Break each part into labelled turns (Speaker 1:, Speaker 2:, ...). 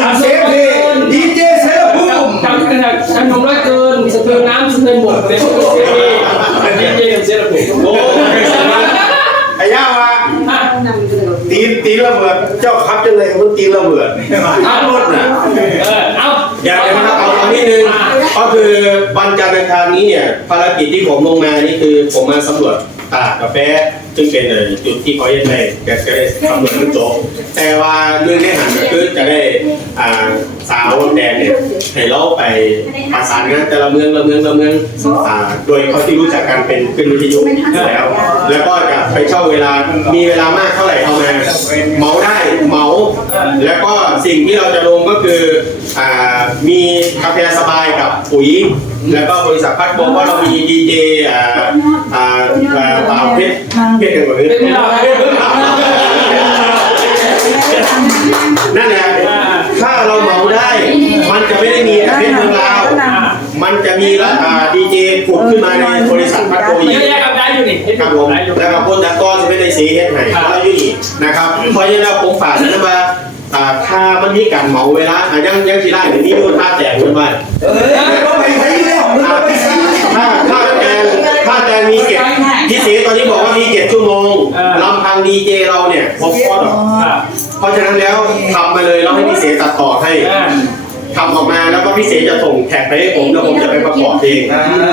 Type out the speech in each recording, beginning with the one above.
Speaker 1: หลังเซฟดีดีเจเซฟบูม
Speaker 2: ทำกันทำนมร้อยเกินสะเทือนน้ำสะเทือนบกเป็นเสียดีเย็นเสียระบบโอ้
Speaker 3: ไอ้ย่าว่าตีนตีนระเบิดเจ้าครับจังเลยมันตีนระเบิดทั้งรถน่ะ
Speaker 2: เออเอา
Speaker 3: อยากจะมาเอาตรงนี้นึงก็คือวันจันทร์อังคารนี้เนี่ยภารกิจที่ผมลงมานี่คือผมมาสำรวจตลาดกาแฟ ซึ่งเป็นจุดที่เขาจะได้จะได้สำรวจมันจบแต่ว่าเรื่องที่หันก็คือจะได้อ่า สาวแดงเนี่ยให้เราไปประสานงานแต่ละเมืองละเมืองละเมืองอ่าโดยเขาที่รู้จักกันเป็นขึ้นวิทยุแล้ว แล้วก็จะไปเช่าเวลามีเวลามากเท่าไหร่เอามาเหมาได้เหมาแล้วก็สิ่งที่เราจะลงก็คืออ่ามีกาแฟสบายกับปุ๋ย แล้วก็บริษัทพัดบอกว่าเรามีดีเจอ่าอ่าอ่าบ่าวเพชรเพชรกันหมดเลย
Speaker 2: เป็นไม่ได้
Speaker 3: นั่นแหละ ถ้าเราเหมาได้ มันจะไม่ได้มีแต่เพชรเมืองลาว มันจะมีละอ่าดีเจผุดขึ้นมาในบริษัทพัดโก
Speaker 2: เย
Speaker 3: อี
Speaker 2: อะ
Speaker 3: ก
Speaker 2: แยะกับได้อยู่นี่
Speaker 3: ครับผมแล้วก็คนตะก้อนจะไม่ได้สีเฮ็ดให้แล้วอยู่นี่นะครับเพราะฉะนั้นแล้วผมฝากนะว่าอ่าถ้ามันมีการเหมาเวลาอะยังยังสิได้หรือมีดูท่าแตกขึ้นมา
Speaker 1: เออเราไปใช้แล้วเราไปใช้
Speaker 3: ถ้าถ้าแก นถ้าแกนมีเก็บพี่สีตอนนี้บอกว่ามีเก็บชั่วโมงลำพังดีเจเราเนี่ยพอพอหรอกเพราะฉะนั้นแล้วทำมาเลยแล้วให้พี่เสตัดต่อให้ทำออกมาแล้วก็พี่เสจะส่งแท็กไปให้ผมแล้วผมจะไปประกอบเอง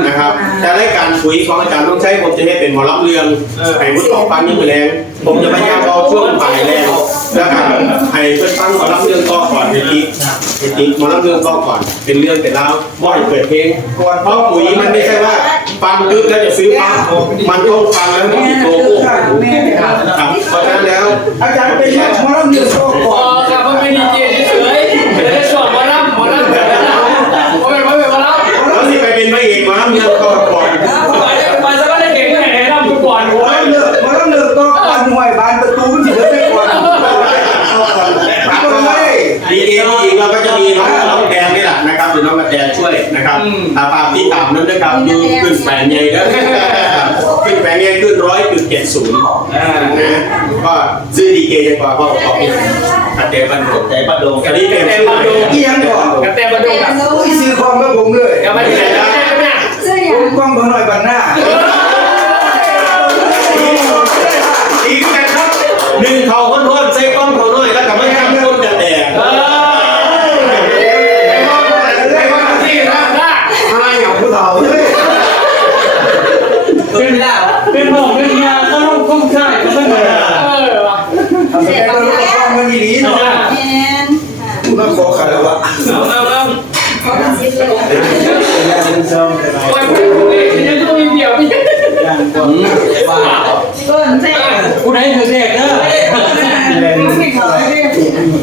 Speaker 3: นะครับแต่รายการคุยของอาจารย์ต้องใช้ผมจะให้เป็นหมอรับเรืองให้ผู้ต่อฟังยิ่งแรงผมจะพยายามเอาช่วงปลายแรงแล้วก็ให้เพื่อนฟังหมอรับเรืองก็ก่อนเป็นทีเป็นทีหมอรับเรืองก็ก่อนเป็นเรื่องเป็นราวบ่อยเปิดเพลงก่อนเพราะปุ๋ยมันไม่ใช่ว่า ฟังปึ๊บแล้วจะซื้อปั๊บมันต้องฟังแล้วมันมีตัวโอ้ครับเพราะฉะนั้นแล้ว
Speaker 1: อาจารย์เป็นมาเล่าเรื่องโซ่
Speaker 2: พ
Speaker 1: ก่อ
Speaker 2: อนครับมันไม่ดีเจเฉยๆเป็นสอบมาล่ำมาล่ำแบบนั้นเพราะเป็นเพราะเป็นมาล่ำ
Speaker 3: แล้วที่ไปเป็นพระเอกหมอรับเรืองก็ก่อน
Speaker 2: ค
Speaker 1: รับ
Speaker 3: หรือน้องกระแดงช่วยนะครับอาภาพที่ต่ำนั้นนะครับดูขึ้นแปดใหญ่แล้วขึ้นแปดใหญ่ขึ้นร้อยจุดเจ็ดศูนย์นะก็ซื้อดีเจยังกว่าก็ขอบคุณกระเตบันดง
Speaker 4: แต่ประโดง
Speaker 3: อันนี้เป็นชื่อ
Speaker 1: เอียงก่อน
Speaker 2: กระแตมาดูกับ
Speaker 1: อุ้ยซื้อความกับผมเลย
Speaker 2: กระมาที่ไหนได้เนี่ย
Speaker 1: ผมกล้องเขาหน่อยบันหน้า
Speaker 4: กูได้เธอเด็กเนอะ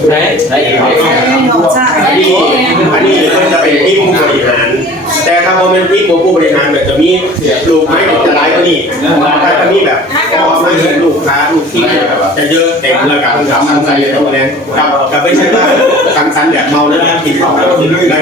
Speaker 4: ไหนไหนอีกครับ
Speaker 3: อันนี้อันนี้มันจะเป็นที่ผู้บริหาร แต่ถ้าพอเป็นที่ผู้บริหารแบบจะมีลูกไม้จะร้ายก็นี่ถ้าจะมีแบบออกมาเห็นลูกค้าลูกที่จะเยอะเต็มระดับกับสังสรรค์อย่างนี้ครับกับไม่ใช่ว่าสังสรรค์แบบเมาแล้วกินของแล้วกินได้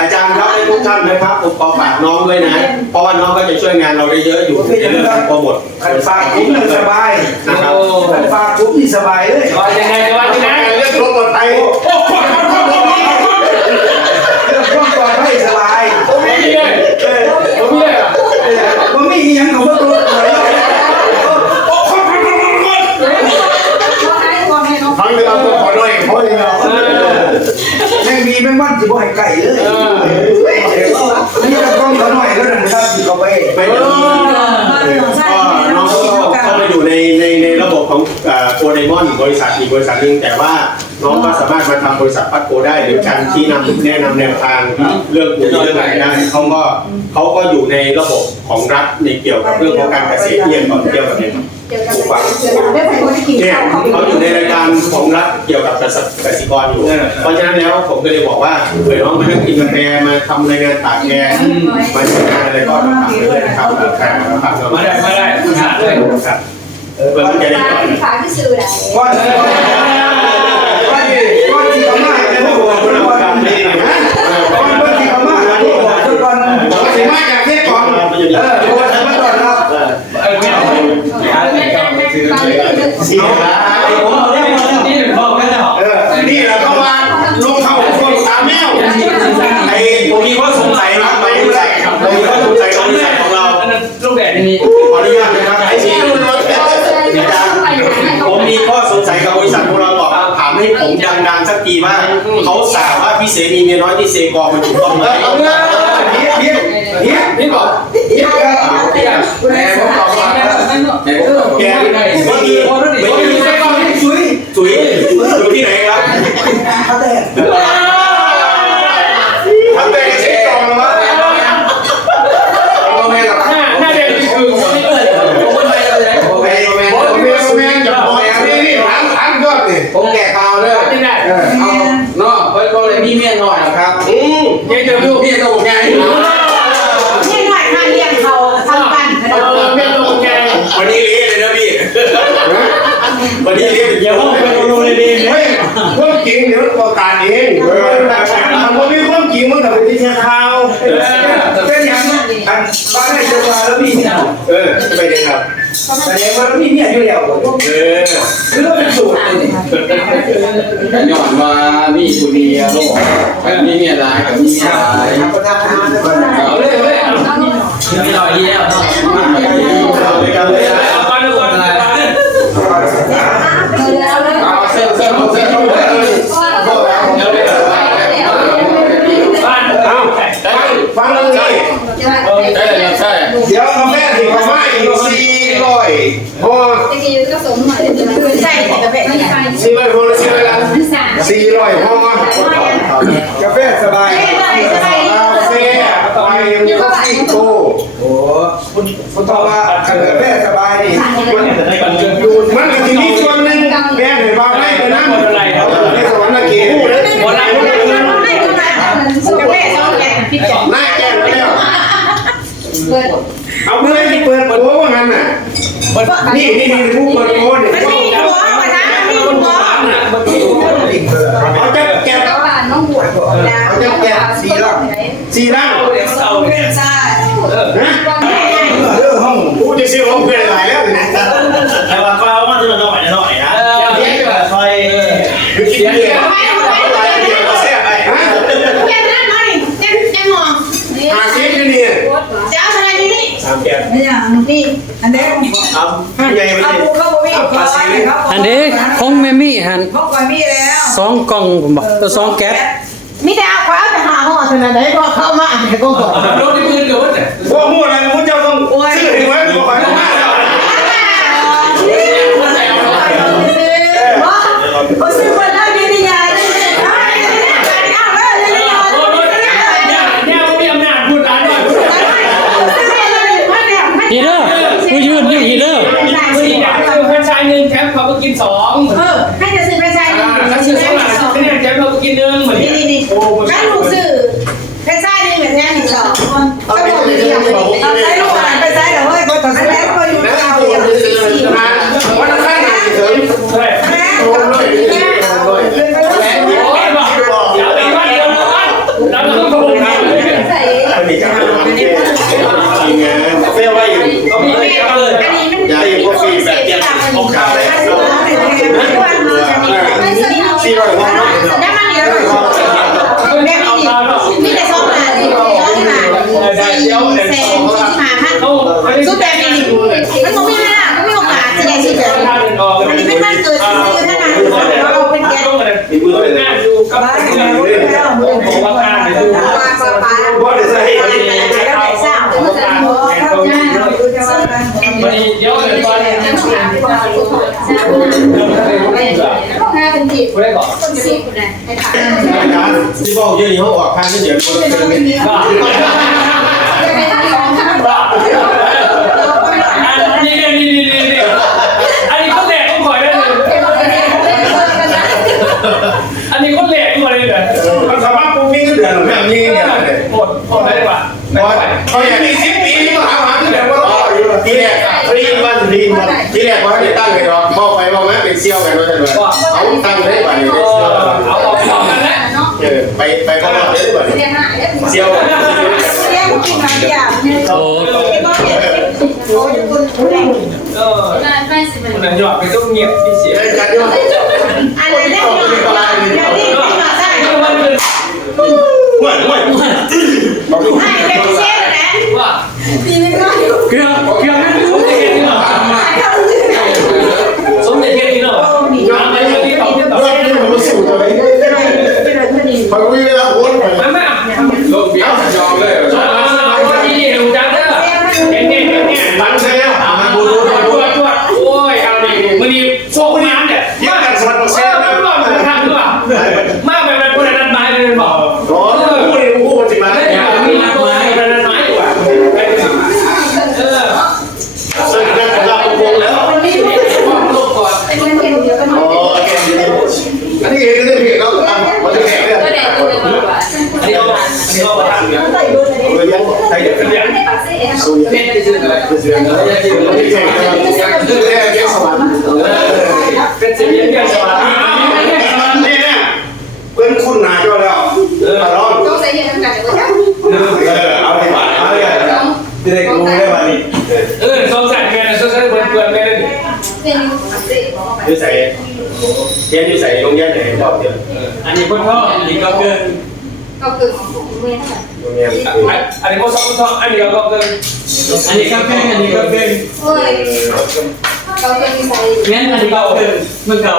Speaker 3: อาจารย์ครับให้ ทุกท่านนะครับผมขอฝากน้องด้วยนะ เพราะว่าน้องก็จะช่วยงานเราได้เยอะอยู่ในเรื่องการโปรโมท
Speaker 1: ขันฝากผมนี่สบาย
Speaker 3: นะครับ
Speaker 1: ขันฝากผมนี่สบายเลย
Speaker 2: ว่ายังไงว่ายังไง
Speaker 3: เรื่องรถปลอดภัย
Speaker 1: เรื่องความปลอดภัยสบาย
Speaker 2: ผมไม่เลยผมไม่เลยอะ
Speaker 1: มันไม่มีอย่างของพวกตัวเลย
Speaker 3: ฟังเวลาตัวขอหน่อยเพราะยังไง
Speaker 1: ไม่มีไม่มั่นจะบ่ให้ไก่เลยนี่จะกล้องเขาหน่อยแล้วนะครับที่เขาไป
Speaker 3: ไม่เป็นไรก็น้องก็เข้ามาอยู่ในในในระบบของโคไดม อนบริษัทอีกบริษัทหนึ่งแต่ว่าน้องก็สามารถมาทำบริษัทพัดโกได้หรือการชี้นำแนะนำแนวทางเรื่องปุ๋ยเรื่องอะไรได้เขาก็เขาก็อยู่ในระบบของรัฐในเกี่ยวกับเรื่องของการเกษตรเยี่ยมก่อนเกี่ยวกับเนี่ยเนี่ยเขาอยู่ในรายการของรัฐเกี่ยวกับเกษตรเกษตรกรอยู่เพราะฉะนั้นแล้วผมก็เลยบอกว่าเผื่อน้องมานั่งกินกาแฟมาทำรายงานตากแกมาทำงานอะไรก็ทำไปเลยนะครับมาทำเรา
Speaker 2: มาได้มาได้หาเลย
Speaker 3: ครับ เพื่อมันจะได้ก่อน
Speaker 1: ก้อนก้อนก้อนก้อนที่เขามาเนี่ยพวกผมก้อนก้อนก้อนที่เขามาพวกผมก้อน
Speaker 3: ก็ถึงมาจากเทศก่อน
Speaker 1: เออพวกฉันมาก่อนครับ
Speaker 2: เออไม่เอา
Speaker 3: สี่ขา
Speaker 4: ผมเอาเรื่อาแล้วนี่บอก
Speaker 3: เสมีเมียน้อยที่เซกอมันถูกต้องไหม
Speaker 1: เฮียเฮียเฮีย
Speaker 2: นี่บอก
Speaker 1: เฮียเฮียแม่ผมตอบมาแล้ว
Speaker 3: แกเมื่อกี้เมื่อกี้ใช่ป่ะ
Speaker 1: สุย
Speaker 3: จุ๋ยอยู่ที่ไหนครับ
Speaker 1: เขาแต่
Speaker 3: ทำได้แค่เช็คกองแล้วมั้ง
Speaker 1: โอเคหรอ
Speaker 2: หน้าหน้าแดงนี่คือไม่เปิด
Speaker 1: โอเคโอเคโอเคโอเคจะบอกนี่นี่ถามถามก่อนนี่ผมแก่ข่าวเลย
Speaker 2: ที่ไหน
Speaker 1: เออเอา เนาะไปก็เลยมีเมียหน่อยครับ
Speaker 3: อืม
Speaker 2: ยังเจอดู
Speaker 1: เมียต้องไง
Speaker 5: นี่หน่อยค่ะเรียกเขาทำกัน
Speaker 2: เออเป็นลงแก
Speaker 3: วันนี้เละเลยนะพี่ วันนี้เละ
Speaker 4: อย่าว่าไปโรเลยดี
Speaker 1: เฮ้ยความจริงเดี๋ยวประกาศเองมันไม่มีความจริงมันแต่เป็นที่แค่ข่าวเป็นอย่างอันบ้านให้จะมาแล้วพี่เนี่ย
Speaker 3: เออไปเลยครับ
Speaker 1: แสดงว่าพี่เนี่ยอยู่แล้ว
Speaker 3: เออ
Speaker 1: คือเราเป็นสูตรเลยนี่
Speaker 6: กันย้อนว่ามีผู้เดียวกับมีเมียหลายกับมีเมียหลาย
Speaker 1: ประธาน
Speaker 2: เอาเลยเอาเลยเอา
Speaker 4: มีรอยดีแล้ว
Speaker 3: เอาเลยกันเลย
Speaker 2: เอาก่อนเอาก่อน
Speaker 6: เอาเส้นเส้นเส้น
Speaker 2: บ้านเอา
Speaker 1: ฟังเรื่องนี้
Speaker 6: ใช่ใช่
Speaker 1: เดี๋ยวกาแฟที่เขามาอีกสี่ร้อยพอ
Speaker 5: ใช่แต่กาแฟไม่ใช่
Speaker 1: สี่ร้อยพอสี่ร้อยละสี่ร้อยพอกาแฟสบายกาแฟไปยังมีคอฟฟี่โตโอ้คุณคุณตอบว่ากาแฟสบายนี่ ดูมันก็จะมีส่วนหนึ่งแบ่งให้บ้างให้ไปนั่งในสวรรค์เกศ
Speaker 2: หมดแล้ว
Speaker 5: ไม่ต้องไหนกาแฟสองแก้วพี่จ๋อ
Speaker 1: หน้าแก้แล้ว
Speaker 5: เปิด
Speaker 1: เอาเพื่อนที่เปิดโป้ว่างั้นน่ะนี่นี่นี่ผู้เปิดโป้เนี่ย
Speaker 5: มันมีหัวมานะมีหัว
Speaker 1: เขาจะแกะ
Speaker 5: บ้านน้องบวช
Speaker 1: เขาจะแกะสีร่างสีร่าง
Speaker 2: เดี๋ยวเอาเนี่ย
Speaker 5: ใช่
Speaker 1: นะเรื่องห้องผู้จะซื้อห้องเพื่อนหลายแล้วเนี่ย
Speaker 4: แต่ว่าก็เอามาทีละหน่อยหน่อยนะ
Speaker 2: เออเดี๋ยว
Speaker 4: คอย
Speaker 1: คือคิดเดียวหลายเดียวก็เสียไปฮะ
Speaker 5: แก้นั่นน้อยแก้แก้มอง
Speaker 1: อาชีพนี่
Speaker 5: จะเอาอะไรนี่
Speaker 3: สามแก้ว
Speaker 5: นี่อย่างนี่อันนี้
Speaker 3: เอาใหญ่ไป
Speaker 5: เอา
Speaker 3: เลย
Speaker 5: ปูเข้าไปก่อนครับ
Speaker 7: อันนี้ของแม่มี่หัน
Speaker 5: เขาก่อนมีแล้ว
Speaker 7: สองกล่องผมบอกตัวสองแก๊ส
Speaker 5: มีแต่เอาเอาแต่หาห่อเท่านั้นได้พอเข้ามาอ่านก็บอก
Speaker 2: รถในมือเดี๋ยวว่าแต่
Speaker 1: พวกมูอะไรมูเจ้าต้องซื้อถึงไว้ก่อนนะ
Speaker 5: เขาซื้อคนได้วิทยาเลยเอาเลยเลย
Speaker 2: โอ้โหเนี่ยเนี่ยมันมีอำนาจพูดอ่านหน่อยพูดอ่านหน่อย
Speaker 7: ฮีเดอร์กูยืนอยู่ฮีเดอร์
Speaker 2: มือที่เนี่ยคือแฟนชายหนึ่งแคปเขาก็กินสอง
Speaker 5: เออให้จะซื้อไปใช้
Speaker 2: อ่าถ้าซื้อสองหลังคะแนนแคปเขาก็กินหนึ่งเหมือน
Speaker 5: นี่
Speaker 2: นี้
Speaker 5: นี่นี่แม่ลูกซื้อไปใช้นี่เหมือนแม่ หนึ่งสองก็บอกเลยเอาใช้ลูกหลานไปใช้เหรอเว้ยคนต่อไปแล้วก็อยู่
Speaker 1: น
Speaker 5: เก่าอย่าง
Speaker 1: นี้
Speaker 5: สี่
Speaker 1: นะวันนั้นข้างไหนถึง
Speaker 2: เท่าไหร่
Speaker 5: แม่คนเลยนไปได้
Speaker 2: โอ้ยบอกเดี๋ยวไปบ้านเดียวกันแล้วก็ต้อยกัน
Speaker 5: ใส่ คุ
Speaker 2: ณได้ก่อน
Speaker 3: ที่บอกเยอะนี่เขาออกข้างที่เดี๋ยวคนเดินเป็น
Speaker 2: บ้านี่นี่นี่นี่นี่อันนี้เขาแหลกต้องคอยได้เลยอันนี้เขาแหลกต้องคอยได้เลย
Speaker 1: มันสามารถปรุงนี่ก็เดือนแบบนี้เนี่ย
Speaker 2: หมดหมดได้กว่าะ
Speaker 1: เขาอยากมีสิบปีก็หาหาที่ไหนว่าต่ออยู่
Speaker 3: ที่แรกรีนวันรีนวันที่แรกว่าจะตั้งเลยหรอกบอกไปบอกมา เป็นเซี่ยวกันว่าจะเลยเอาตั้งได้กว่านี้
Speaker 2: เอาเอาเอาเอากันแล้ว
Speaker 3: เออไปไปข้างนอกได้กว่านี้เซี่ยว
Speaker 7: โอ้
Speaker 2: เออคุณนายยอดไปต้องเงียบที่เสีย
Speaker 3: ได้จัดด้วย
Speaker 5: อะไรได้หมดอย่างนี้มาได้
Speaker 2: มันเป็น
Speaker 3: ห่วยห่วย
Speaker 5: ให้เป็นเชฟนะ
Speaker 2: ว่า
Speaker 5: ตีไม่ได้
Speaker 7: เกือบเกือบไม่รู้
Speaker 2: สมเด็จเทียนนี่หรอสมเด็จเทียน นี่ห
Speaker 1: จะได้รู้ได้ว่านี่
Speaker 2: เออสงสารแม่สงสารเพื่อนเพื่อนแม่เลย
Speaker 5: เป็นเสพบอกไป
Speaker 3: ยูใส่เรียนยูใส่โรงเรียนไหนบอกเถอะ
Speaker 4: อันนี้พ่อพ่ออันนี้ก็เกิน
Speaker 5: ก็คือเมื่อ
Speaker 3: โรงเรียน
Speaker 2: อันนี้ก็สองสองอันนี้เราก็เกิน
Speaker 4: อันนี้ก็เกินอันนี้ก็เกิน
Speaker 5: เฮ้ยก็คือใส่
Speaker 4: งั้นอันนี้ก็เกินเมื่อเก่า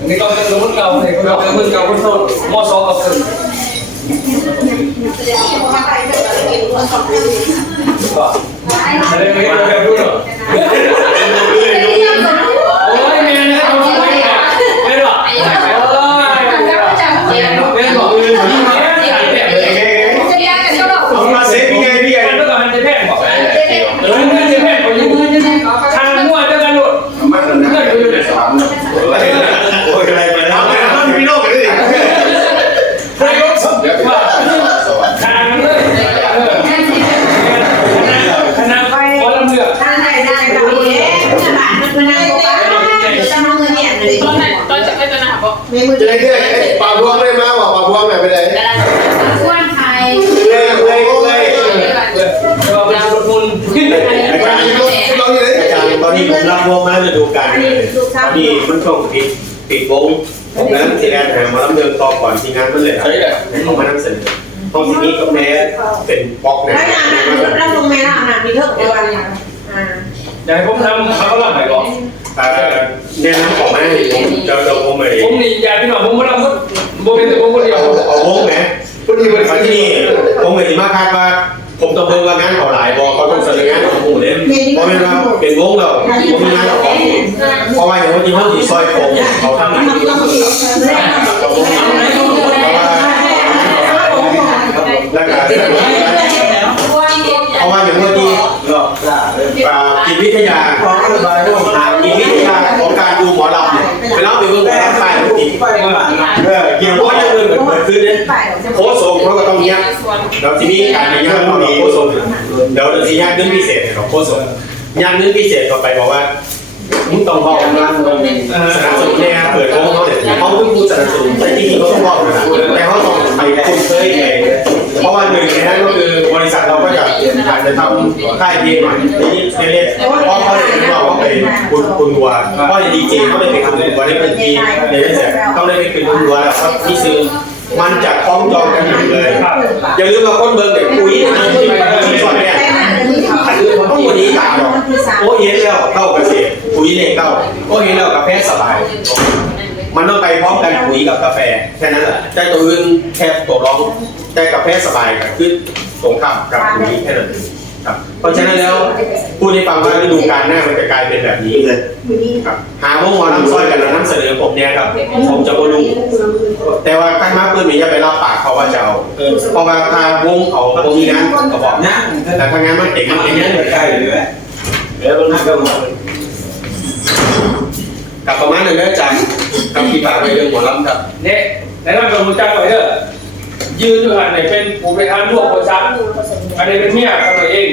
Speaker 2: อันนี้ก็เกินรุ่นเก่าเลยเราเป็นรุ่นเก่ารุ่นโตมอสองก็เกิน
Speaker 5: แสดงว่าใครจะเป็นคนสอ บเป็น
Speaker 2: ก็อะไรไม่รู้แบบรู้หรอโอ้ยแม่เนี่ยเขาไม่ได้ไม่หรอกโอ้ยแม่บอกเออนี่เนี่ยแบบ
Speaker 1: เอามาเซฟพี่ไงพี่ไง
Speaker 2: มันก็มันจะแพ้บอกเออมันจะแพ้บอกยังไงทางมั่วจะกันหลุด
Speaker 6: มันนั่นคือสวรรค์
Speaker 1: โอ้ยอะไรไปแล้วมันพี่โน่กันดิ
Speaker 2: ใครก็สมว่า
Speaker 6: สวรรค์
Speaker 2: ทางเลยเออคณะไฟบอลเรือ
Speaker 5: ได้ได้ได้ได้เนี่ยบ้านมันมันได้ได้จะมองเงินเนี่ยเลย
Speaker 8: ตอนไหนตอน จะไปตอนไหนบอก
Speaker 5: ในมือ
Speaker 1: จะได้เรื่อยปลาพวงเลยมาบอกปลาพวงแบบไปเลย
Speaker 8: อ้วนไทย
Speaker 1: เลยเลยเลย
Speaker 2: เราเป็นรถมุน
Speaker 1: อาจารย์เราอยู่ไหน
Speaker 3: อาจารย์ตอนนี้ผมรับวงมาฤดูกาลตอนนี้มันช่วงปิดปิดวงผมนั้นทีแรกหามาลำเดินต่อก่อนทีงานมันเลยเขามานั่งเสนอห้องที่นี้ก็แม้เป็นบล็อกนะ
Speaker 5: แล้วงานนั้นเราลงแม่ละงานมีเท่าไหร่วันอ่า
Speaker 2: อยากให้ผมทำเขาก็รับไหนบอก
Speaker 3: แนะนำของแม่ผมจะจะวงไหน
Speaker 2: ผมนี่อยากพี่น้องผมมาทำผมเป็นแต่ผมคนเดียว
Speaker 3: เอาวงไหม
Speaker 1: พอดีมัน
Speaker 3: มาที่นี่ผมไม่ได้มาคาดว่า ผมต้องเบิ่งว่างานเขาหลายบอกเขาต้องเสนองานของผมเลยเพราะเป็นว่าเป็นวงเราผมมีงานของเพราะว่าอย่างวันที่ห้องสีซอยผมเขาทำงานที่ต้องแล้วก็เพราะว่าอย่างวันที่ กิจวิทยากิจวิทยาของการดูหมอลำเนี่ยไปเล่าไปเบิ่งหมอลำไปมันติด
Speaker 1: เออ
Speaker 3: เกี่ยวกับยังเงินเหมือนเหมือนซื้อเนี่ย
Speaker 5: ฝ่ายเราจะ
Speaker 3: โค้ชส่งเขาก็ต้องเนี้ยเราที่มีการในย่างเราโค้ชส่งเดี๋ยวเราจะย่างเงินพิเศษเราโค้ชส่งย่างเงินพิเศษต่อไปบอกว่ามึงต้องบอกนะสนับสนุนเนี่ยเปิดโค้งเขาเนี่ยเขาต้องพูดสนับสนุนแต่จริงๆเขาต้องบอกนะแต่เขาต้องไปคุ้นเคยไงเพราะว่าหนึ่งในนั้นก็คือบริษัทเราก็จะ อยากจะทำค่ายเพลงใหม่ในเล่นเพราะเขาเลยบอกว่าเป็นคุณคุณวัวเพราะดีเจเขาเลยเป็นคุณวัวได้เป็นทีในเล่นเสร็จต้องได้เป็นคุณวัวแล้วครับนี่คือมันจะคล้องจองกันอยู่เลยอย่าลืมเราคนเบิ่งเด็กคุยนะที่ที่สอนเนี่ย
Speaker 5: แต่งานนี้เขา
Speaker 3: อันนี้มันต้องวันนี้ตามหรอกโอ้เห็นแล้วเข้าเกษตรคุยเนี่ยเข้าโอ้เห็นแล้วกาแฟสบายมันต้องไปพร้อมกันคุยกับกาแฟแค่นั้นแหละแต่ตัวอื่นแค่ตัวร้องแต่กาแฟสบายกับคือ สงครามกับคุยแค่นั้นเองครับเพราะฉะนั้นแล้วพูดให้ฟังว่าฤดูกาลหน้ามันจะกลายเป็นแบบนี้เลยครับหาโมงหมอน้ำซอยกันแล้วน้ำเสนอผมเนี่ยครับผมจะบ่รู้แต่ว่าขั้นมากเพื่อนมีจะไปรับปากเขาว่าจะเอาเพราะว่าทางวงเขาบ่มีงานก็บอกนะแต่ทางงานมันเก่งมันเก่งเนี่ยใกล้เลยแล้วมันก็กลับประมาณนั้นเด้ออาจารย์คำที่ฝากไว้เรื่องหมอลำครับ
Speaker 2: เนี่ยแนะนำตัวมุจังหน่อยเด้อ ยืนอยู่หันไหนเป็นผู้บริหารร่วมบริษัทอันนี้เป็นเมียกันตัวเอง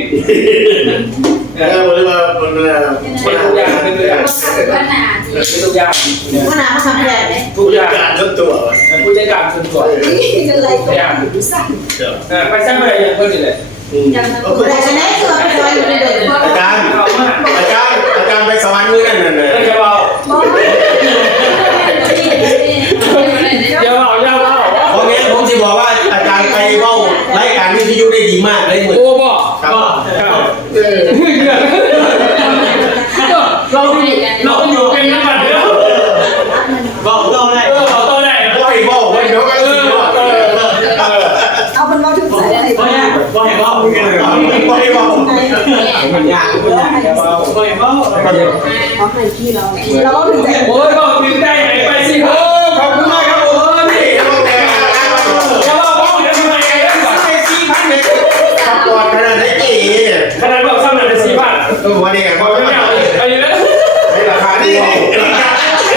Speaker 1: เออมันมามันมา
Speaker 2: เป็นทุกอย่างเป็นทุกอย่างเป็นทุกอย่าง
Speaker 5: ว่าน้ำมาทำอะไรเนี่ย
Speaker 2: ทุกอย่าง
Speaker 1: การส่วนตัว
Speaker 2: ผู้จัดการส่วนตัว
Speaker 5: อะไร
Speaker 2: ตัวอย่างไปสร้างอะไรอย่างเพิ่นนี่แหละ
Speaker 5: อะไรกันแน่คือไปลอยอยู่ในเดือด
Speaker 3: อาจารย์
Speaker 2: เอามา
Speaker 3: อาจารย์อาจารย์ไปสวรรค์มื้อนั่นน่ะ
Speaker 2: แล้วจะเอาอย่าเอาอย่าเอา
Speaker 3: เพราะงั้นผมจะบอกว่าอาจารย์ไปเว้ารายการวิทยุได้ดีมากเลยเหมือน
Speaker 2: โอ้บ่
Speaker 3: ครับ
Speaker 2: เราเราอยู่เป็นนักบัตรแล้ว
Speaker 4: บอกต้องได้
Speaker 2: เออเอาต่อได้
Speaker 3: บ่ให้บอกว่าเดี๋ยวก็
Speaker 2: เอ
Speaker 3: สิ
Speaker 2: อ
Speaker 3: ว่า
Speaker 2: เออ
Speaker 5: เอาเป็นว่าถึงใส่อะไร
Speaker 4: บอกให้บอกให้บอก
Speaker 3: บ่ให้บอก
Speaker 6: มันยากมันยาก
Speaker 4: บอกให้บอก
Speaker 5: เขาให้ที่เราเราก็ถึงใส่
Speaker 2: โอ้ยบอกถึงได้ไหนไปสิเออขอบคุณมากครับผมนี่จะว่าบอกจะทำไมกันได้ก่อน
Speaker 3: ขับก่อนขนาดไหนกี่เนี่ย
Speaker 2: ขนาดบอกซ้ำหน่อยจะสี่พัน
Speaker 3: เออวันนี้ไงเพราะว่า
Speaker 2: ไม่เอาไปอยู่แล้ว
Speaker 3: ในราคานี่นี่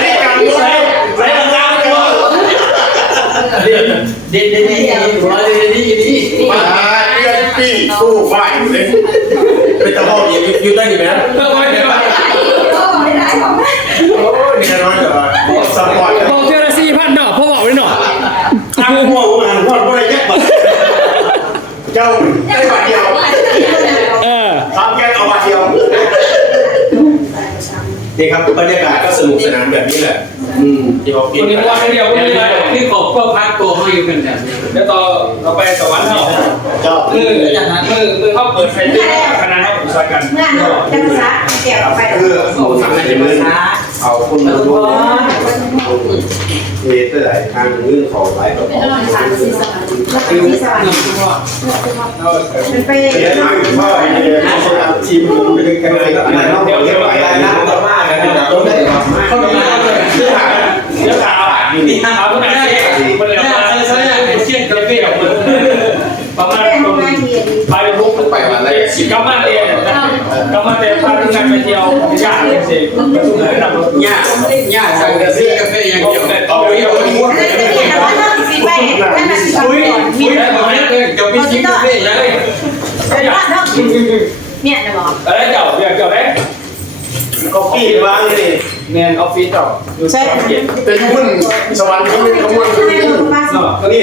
Speaker 3: นี่การรู้
Speaker 2: ใส่ใส่รองเท้าตัว
Speaker 4: เด่นเด่นเด่นนี่หัวเด่นนี่นี่
Speaker 3: มาเรียนปีสู้ไฟเลย เป็นตะบอกอยู่อยู่ได้กี่แม่
Speaker 2: เพิ่มไว้เดี๋ยว
Speaker 3: โอ้ยนี่น้อยแต่ว่าสปอร์ต
Speaker 7: บอกเท่าละสี่พันเนาะพ่อบอกเลยเนาะ
Speaker 3: ทางหัวผมอ่านหัวไม่ได้แยกบัตรเจ้าได้บัตรเดียว
Speaker 7: เออ
Speaker 3: ทำแค่เอาบัตรเดียวนี่ครับบรรยากาศก็สนุกสนานแบบนี้แหละ อืมเขาคิด
Speaker 2: คนนี้ว่าไม่เดียวไม่ได้
Speaker 4: ที่กบก็พักโกเขาอยู่กันแบบนี้
Speaker 2: เดี๋ยวต่อเราไปสวรรค์เนาะ
Speaker 3: เจ้า
Speaker 2: มือมือมือเขาเปิดไฟเรื่องคณะเขาอุตสาหกรรม
Speaker 5: เมื่อนั้นจะภาษาเกี่ยวไป
Speaker 3: คือเอาทำอะไรมือเอาคนมาร่วมเวทหลายทางเรื่องของหลายประก
Speaker 8: เป็น
Speaker 3: อบ
Speaker 8: ตลอดสามสี่สวรรค์
Speaker 5: ที่สวรรค์มันไป
Speaker 3: เรียนมากพ่อเรียนทีมไปด้วยกันเลยอะไรเนาะเดี๋ยวเดี๋ยวไปนะ ต่อมากันนะต้องได้เข้ามาเรื่องหา
Speaker 2: เดี๋ยวถามอยู่ที่ถามคนไหนคนไหน
Speaker 4: เนี่ย
Speaker 2: มา
Speaker 4: ใช่ใช่เชี่ยนกระเปี้ยวมัน
Speaker 2: ประมาณ
Speaker 5: เป็น
Speaker 2: ตรง
Speaker 5: งานเรียน
Speaker 2: ไปลุกไปวันแรกสิกำมาเตียกำมาเตียพาทุกคนไปเที่ยวย่าเลยสิประชุมเลยนำรถ
Speaker 4: หญ้าหญ้าสั่งกระซี่กาแฟอย่างเดียว
Speaker 2: ต่อไปเอาไปวัว
Speaker 5: นั่นจะเรียนว่าต้องฟีดแบ็กนั่นน่ะสิก่อน
Speaker 4: อุ้ย
Speaker 5: มี
Speaker 4: มีแล้วมันเนี่ยจะไปชิมกาแฟยังไง
Speaker 5: เป็นว่าต้องเนี่ยนะบอก
Speaker 2: อะไรเจ้าอยากเจ้าได้
Speaker 3: ก็ปี้บ้างเลย
Speaker 2: แมนออฟฟิศเจ้าอยู่ใช่เกียรติ
Speaker 3: เป็นหุ้นสวรรค์ที่เป็นขบวน
Speaker 5: ทำไมคุณมาสอน
Speaker 2: ก็นี่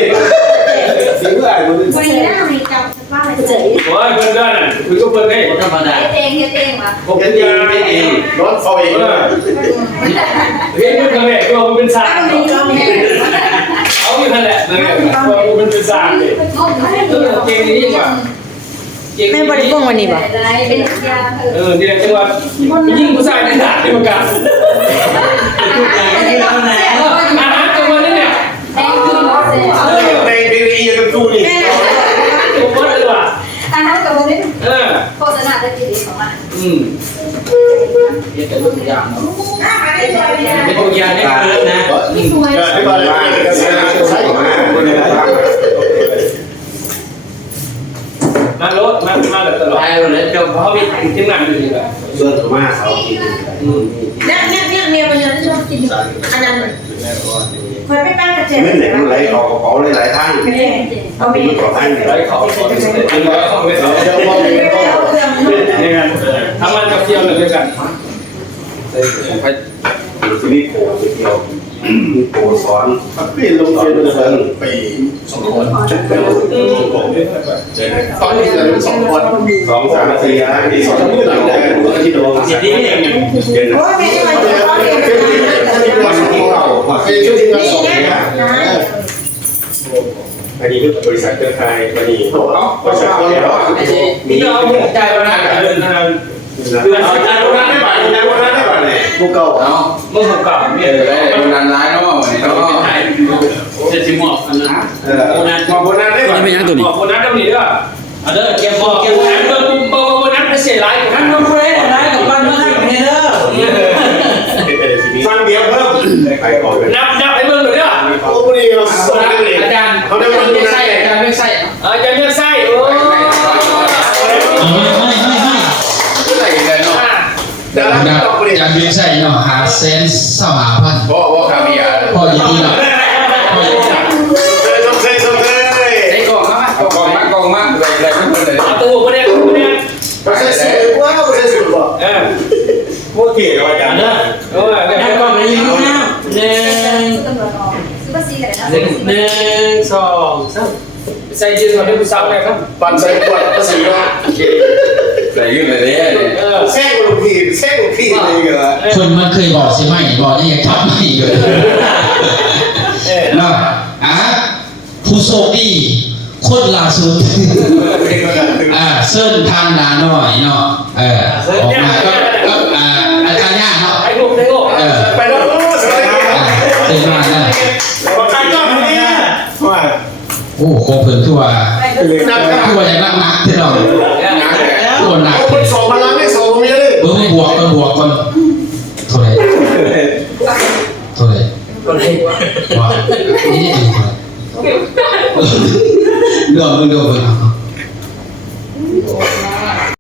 Speaker 3: สิ่งที่อะไรมัน
Speaker 5: วันนี้น่ามีกับว่าอะไรเจ๋ย
Speaker 2: โอ้ยเพื่อนกันน่ะคุยกับเพื่อนได้
Speaker 4: ธรรมดา
Speaker 8: เองเองวะ
Speaker 2: ผม
Speaker 3: เห็
Speaker 2: เป็นน
Speaker 3: เอง
Speaker 2: ยา
Speaker 3: ไม่เองร้อนไฟ
Speaker 2: เออเรียนเพื่อนกันเลยก็มันเป็นศาสตร์
Speaker 5: ต้องมีต้องมี
Speaker 2: เอาอยู่นั่นแหละเลยว่ามันเป็นศาสตร์เลย
Speaker 8: งงไม่
Speaker 2: เออเก่งนี่กว่าเก่ง
Speaker 5: แม่บริโภควันนี้ป่ะ
Speaker 8: อะไรเป็นยาเอ
Speaker 2: เออนี่แหละจังหวะยิ่งผู้ชายในศาสตร์นี่มันกัน
Speaker 4: ทุกอย่างที่เราไหน
Speaker 2: อาหารจังหวะนี้เนี่ย
Speaker 8: แดงคือเสีย
Speaker 2: เออ
Speaker 3: ในในอีกับกูนี่
Speaker 5: แม่
Speaker 2: ตัวเบิร์ดเลยว่ะ
Speaker 8: อาหารกับวันนี้
Speaker 2: เออ
Speaker 8: โฆษณาได้ดีของมัน
Speaker 2: อืม
Speaker 4: เป็นทุกอย่างเป็นทุกอย่างนี่คือนะ
Speaker 8: ไม่สวย
Speaker 3: เออที่บ้านเลยใช่ไหมคนไหนทำ
Speaker 2: มารถมามาแบบตลอด
Speaker 4: ตาย เลยจบ
Speaker 2: เพราะมีทีมงานอยู่นี่แหละ
Speaker 3: เสื้อตัวมาเขา
Speaker 5: เนี่ยเนี่ยเนี่ยเมียมันยังชอบกินอันนั้นคอยไปแป้งกระเจี๊ยบ
Speaker 3: ไม่ไหนมันไหลเขากระเป๋าหลายท่าน
Speaker 5: เอาไป
Speaker 3: มีกระเป๋าท่าน
Speaker 2: ไรเขาเขาเป็นเป็นร้อยเขาเป็นร้อย
Speaker 3: เดี๋ยวมองไปก็
Speaker 5: เอาเครื่อง
Speaker 2: ในงานทำงานกับเที่ยวเลยด้วยกัน
Speaker 3: ทีนี้โผล่เดียว โผล่สอนพี่ลงเรียนเดินไปสองคนตอนนี้จะเป็นสองคนสองสามสี่ห้าที่สองที่หลังได้ที่โดน
Speaker 4: สิที่เอง
Speaker 3: เดิน
Speaker 5: โอ้ยแม่จะมาเจอเขาเรียน
Speaker 3: เป็นที่วันของเราเป็นชุดที่เราสองเนี่ยอันนี้คือบริษัทเครือข่ายอันนี้บริษัทเครือข่ายมี
Speaker 2: นี่เอาใจวันนั้นเดินทาง
Speaker 3: เดือนสิบวันนั้นได้บั กเก่า
Speaker 6: เอา
Speaker 2: เมื่อเก่า
Speaker 6: เอ
Speaker 2: เนี่ย
Speaker 6: อได้โดนนันร้ายเนาะวันนี้เนาะ
Speaker 4: ถ่ายจะสิหมอกอันนั้น
Speaker 3: เออพอวันนั้นได้บัตร
Speaker 2: บอกคนนั้นตรงนี้ด้วย
Speaker 4: เอาเด้อเกี่ยว
Speaker 2: บบอ
Speaker 4: อกเกี่ยวน
Speaker 2: นั้นเบอร์เบอร์คนนั้นไม่เสียร้ายคนนั้น
Speaker 4: ท่านผู้ใดได้กับบ้านมาให้เด้อ
Speaker 3: ฟังเดียวเพิ่ม
Speaker 2: นับนับให้เบอร์เลยเนี่ย
Speaker 3: โอ้พอดีเราส่
Speaker 4: อาจารย์
Speaker 3: เขาได้วัน
Speaker 4: ไม่ใช่อาจารย์ไม่ใช่
Speaker 2: เออจะเลือกไส้
Speaker 3: ละ
Speaker 7: อยาก
Speaker 3: ต้องไป
Speaker 7: อยากเรียนใส่เนาะหาเซนส์สมาพันธ์
Speaker 6: เพราะว่าคาเวียร์
Speaker 7: พออย่างนี้เนาะพออย่างนี้
Speaker 3: ต้องเซ่ต้องเซ่
Speaker 6: ไอ้กองมากองมากองมากเลยเลยทุกคนเลย
Speaker 2: เอาตัวคนนี้คนนี้
Speaker 3: ไม่ใช่สุดว่าไม่ใช่สุดป่ะ
Speaker 2: เออ
Speaker 3: พวกเกี่ยวกับการ
Speaker 4: เด้อ
Speaker 2: โอ้ย
Speaker 4: ได้ก่อนเลยยิ้มนะหนึ่ง
Speaker 8: ตำรวจออกซื้อภาษีกันนะ
Speaker 4: หนึ่งหนึ่งสองสาม
Speaker 2: ใส่ยืนก่อนให้ผู้สาวเลยครับ
Speaker 3: ปั่นใส่ขวดภาษีว่า
Speaker 6: ใส่ขึ้นเลยเนี่ย
Speaker 2: เออ
Speaker 3: แซ่ กลูกพี่แซ่กลูกพี่เลยเหรอ
Speaker 7: คนมันเคยบอกสิไม่บอกยังทับไม่เลยเนาะอะผู้โชคดีคนล่าสุดอ่าเส้นทางนาหน่อยเนาะเออออกมาก็ก็อ่าอาจารย์ย่าเนาะ
Speaker 2: ไอ้ลูกไอ้ลูก
Speaker 7: เออ
Speaker 3: ไปแล้วโอ้สวัสดีค
Speaker 7: อ่า
Speaker 3: รับ
Speaker 7: เต็มมากนะ
Speaker 3: ขอการต้อนรับเนี่ยว่า
Speaker 7: โอ้โคงเพิ่นคือว่า
Speaker 3: นักการ
Speaker 7: คือว่าอย่างนักนักที่เรา
Speaker 6: นักแล้ว
Speaker 7: ตัวหนัก
Speaker 3: เอาคนสองพลัง ให้สองมีเลย
Speaker 7: เบิ่งบวกกันบวกกันเท่าไหร่เท่าไหร่
Speaker 4: คนให้
Speaker 7: ว่านี่เท่าไหร่เดือดมึงเดือดมึง